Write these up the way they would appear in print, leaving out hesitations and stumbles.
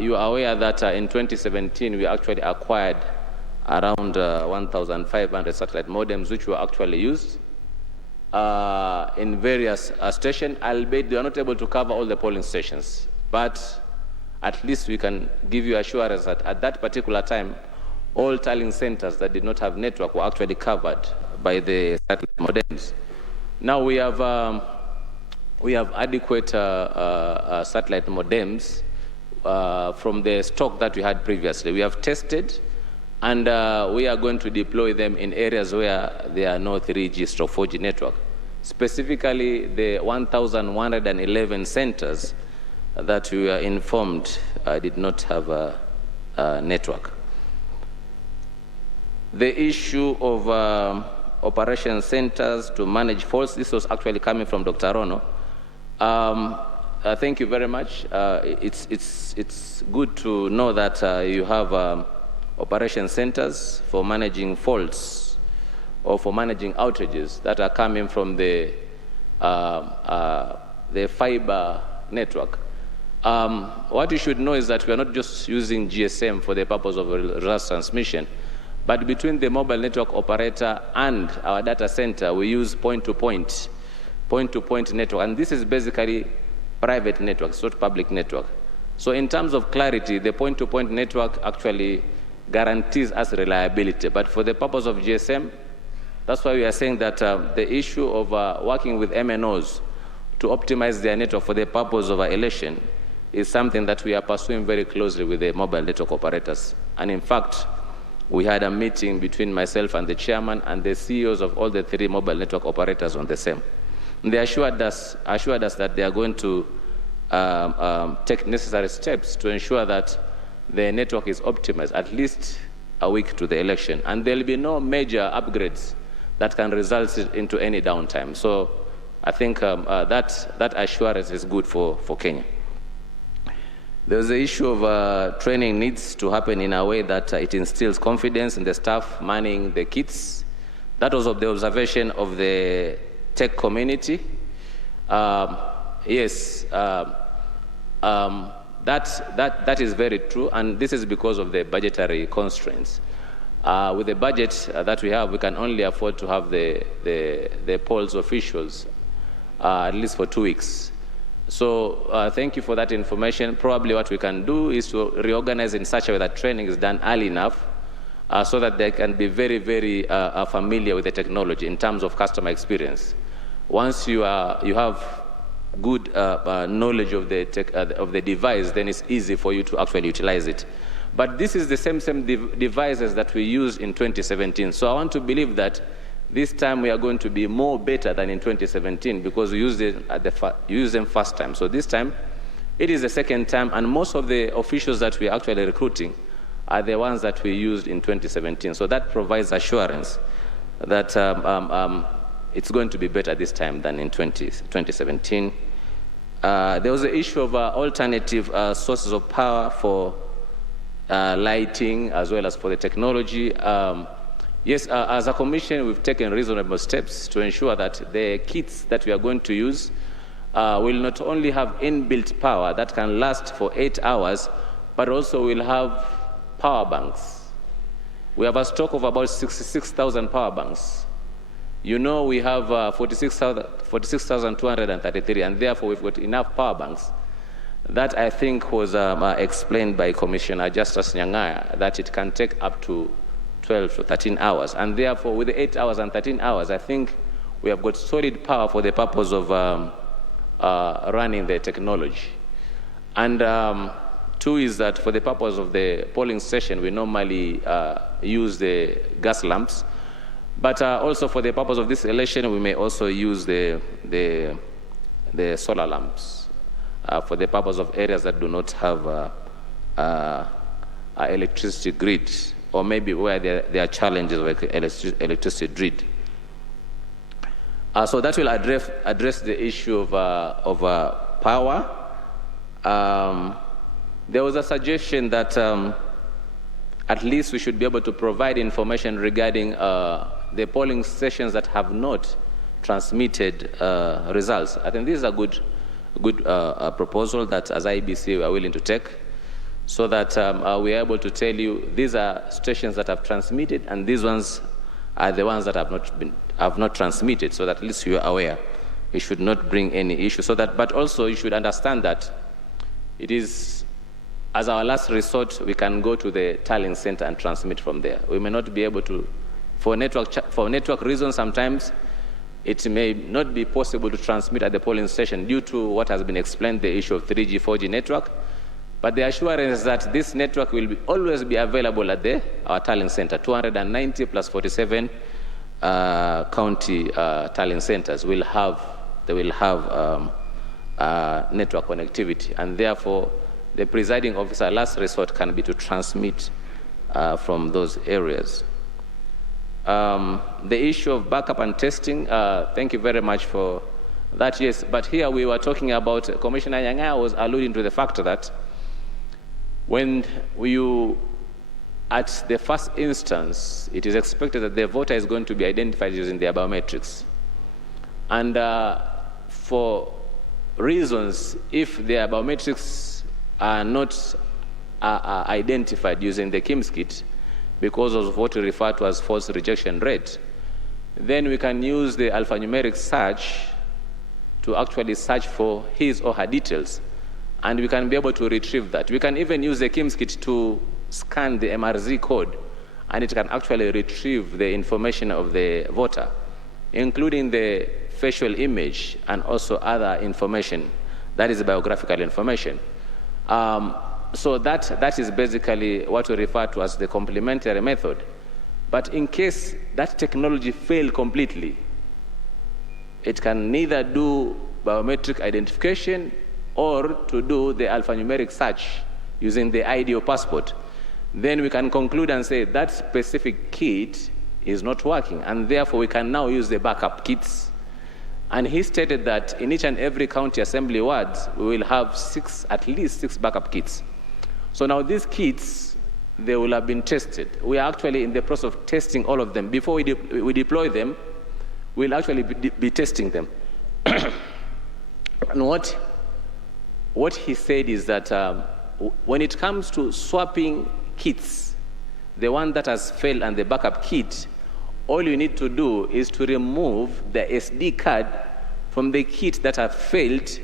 you are aware that in 2017 we actually acquired around 1,500 satellite modems, which were actually used in various stations, albeit they are not able to cover all the polling stations. But at least we can give you assurance that at that particular time, all tallying centers that did not have network were actually covered by the satellite modems. Now we have adequate satellite modems from the stock that we had previously. We have tested, and we are going to deploy them in areas where there are no 3G or 4G network. Specifically, the 1,111 centers that we are informed did not have a network. The issue of operation centers to manage faults, this was actually coming from Dr. Rono. Thank you very much. It's good to know that you have operation centers for managing faults or for managing outages that are coming from the fiber network. What you should know is that we are not just using GSM for the purpose of results transmission, but between the mobile network operator and our data center, we use point-to-point network, and this is basically private network, it's not public network. So in terms of clarity, the point-to-point network actually guarantees us reliability, but for the purpose of GSM, that's why we are saying that the issue of working with MNOs to optimize their network for the purpose of election is something that we are pursuing very closely with the mobile network operators. And in fact, we had a meeting between myself and the chairman and the CEOs of all the 3 mobile network operators on the same. And they assured us that they are going to take necessary steps to ensure that the network is optimized at least a week to the election. And there will be no major upgrades that can result into any downtime. So I think that assurance is good for Kenya. There's the issue of training needs to happen in a way that it instills confidence in the staff manning the kits. That was the observation of the tech community. Yes, that is very true, and this is because of the budgetary constraints. With the budget that we have, we can only afford to have the polls officials at least for 2 weeks. So thank you for that information. Probably what we can do is to reorganize in such a way that training is done early enough so that they can be very, very familiar with the technology in terms of customer experience. Once you have good knowledge of the device, then it's easy for you to actually utilize it. But this is the same devices that we used in 2017. So I want to believe that this time we are going to be more better than in 2017 because we used them first time. So this time, it is the second time, and most of the officials that we are actually recruiting are the ones that we used in 2017. So that provides assurance that it's going to be better this time than in 2017. There was the issue of alternative sources of power for lighting as well as for the technology. Yes, as a commission, we've taken reasonable steps to ensure that the kits that we are going to use will not only have inbuilt power that can last for 8 hours, but also will have power banks. We have a stock of about 66,000 power banks. You know, we have 46,233, and therefore we've got enough power banks. That, I think, was explained by Commissioner Justice Nyang'aya, that it can take up to 12 to 13 hours. And therefore, with the 8 hours and 13 hours, I think we have got solid power for the purpose of running the technology. And 2 is that for the purpose of the polling station, we normally use the gas lamps. But also for the purpose of this election, we may also use the solar lamps for the purpose of areas that do not have electricity grid, or maybe where there are challenges with electricity grid. So that will address the issue of power. There was a suggestion that at least we should be able to provide information regarding the polling stations that have not transmitted results. I think this is a good proposal that as IEBC we are willing to take. so that we are able to tell you these are stations that have transmitted and these ones are the ones that have not transmitted, so that at least you are aware. It should not bring any issue. So that, but also you should understand that it is, as our last resort, we can go to the tallying center and transmit from there. We may not be able to, for network reasons, sometimes it may not be possible to transmit at the polling station due to what has been explained, the issue of 3G, 4G network. But the assurance is that this network will always be available at our tallying center. 290 plus 47 county tallying centers will have network connectivity, and therefore the presiding officer last resort can be to transmit from those areas. The issue of backup and testing, thank you very much for that. Yes, but here we were talking about, Commissioner Nyang'a was alluding to the fact that when at the first instance, it is expected that the voter is going to be identified using their biometrics. And for reasons, if their biometrics are not identified using the KICC kit because of what we refer to as false rejection rate, then we can use the alphanumeric search to actually search for his or her details, and we can be able to retrieve that. We can even use the KICC kit to scan the MRZ code, and it can actually retrieve the information of the voter, including the facial image and also other information, that is biographical information. So that is basically what we refer to as the complementary method. But in case that technology failed completely, it can neither do biometric identification or to do the alphanumeric search using the ID or passport. Then we can conclude and say that specific kit is not working, and therefore we can now use the backup kits. And he stated that in each and every county assembly wards, we will have at least six backup kits. So now these kits, they will have been tested. We are actually in the process of testing all of them. Before we deploy them, we'll actually be testing them. And what he said is that when it comes to swapping kits, the one that has failed and the backup kit, all you need to do is to remove the SD card from the kit that have failed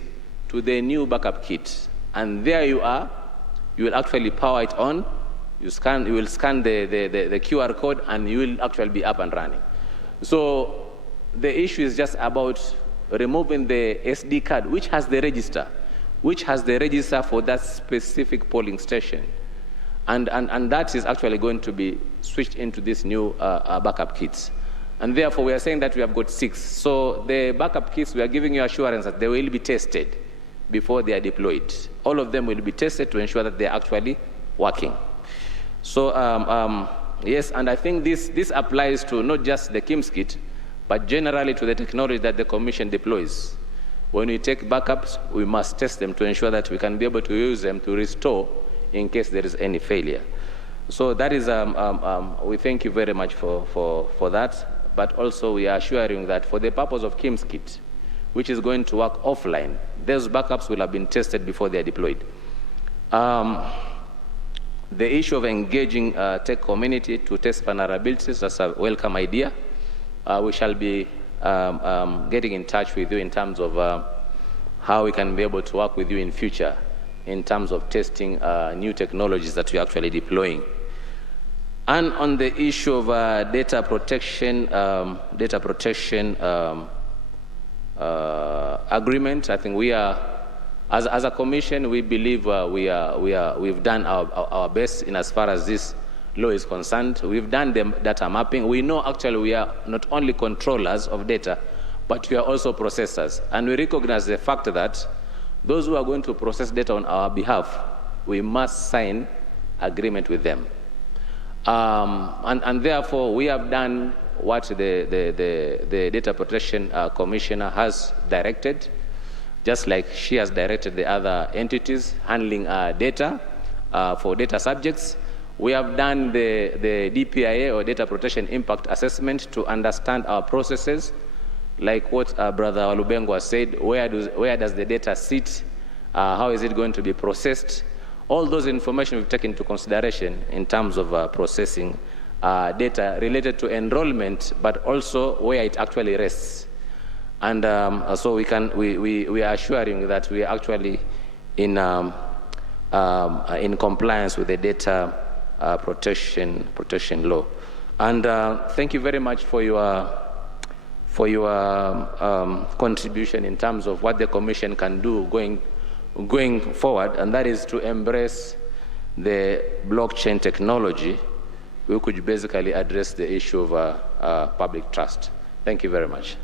to the new backup kit. And there you are. You will actually power it on. You will scan the QR code, and you will actually be up and running. So the issue is just about removing the SD card, which has the register for that specific polling station. And that is actually going to be switched into this new backup kits. And therefore, we are saying that we have got 6. So the backup kits, we are giving you assurance that they will be tested before they are deployed. All of them will be tested to ensure that they are actually working. So yes, and I think this applies to not just the KICC kit, but generally to the technology that the Commission deploys. When we take backups, we must test them to ensure that we can be able to use them to restore in case there is any failure. So that is, we thank you very much for that, but also we are assuring that for the purpose of KICC kit, which is going to work offline, those backups will have been tested before they are deployed. The issue of engaging tech community to test vulnerabilities, that's a welcome idea. We shall be getting in touch with you in terms of how we can be able to work with you in future in terms of testing new technologies that we're actually deploying. And on the issue of data protection agreement, I think we are, as a commission, we believe we've done our best in as far as this law is concerned. We've done the data mapping. We know actually we are not only controllers of data, but we are also processors. And we recognize the fact that those who are going to process data on our behalf, we must sign agreement with them. And therefore, we have done what the Data Protection Commissioner has directed, just like she has directed the other entities handling data for data subjects. We have done the DPIA, or Data Protection Impact Assessment, to understand our processes, like what Brother Walubengo has said. Where does the data sit? How is it going to be processed? All those information we've taken into consideration in terms of processing data related to enrollment, but also where it actually rests. And so we are assuring that we are actually in compliance with the data protection law. And thank you very much for your contribution in terms of what the Commission can do going forward, and that is to embrace the blockchain technology, which could basically address the issue of public trust. Thank you very much.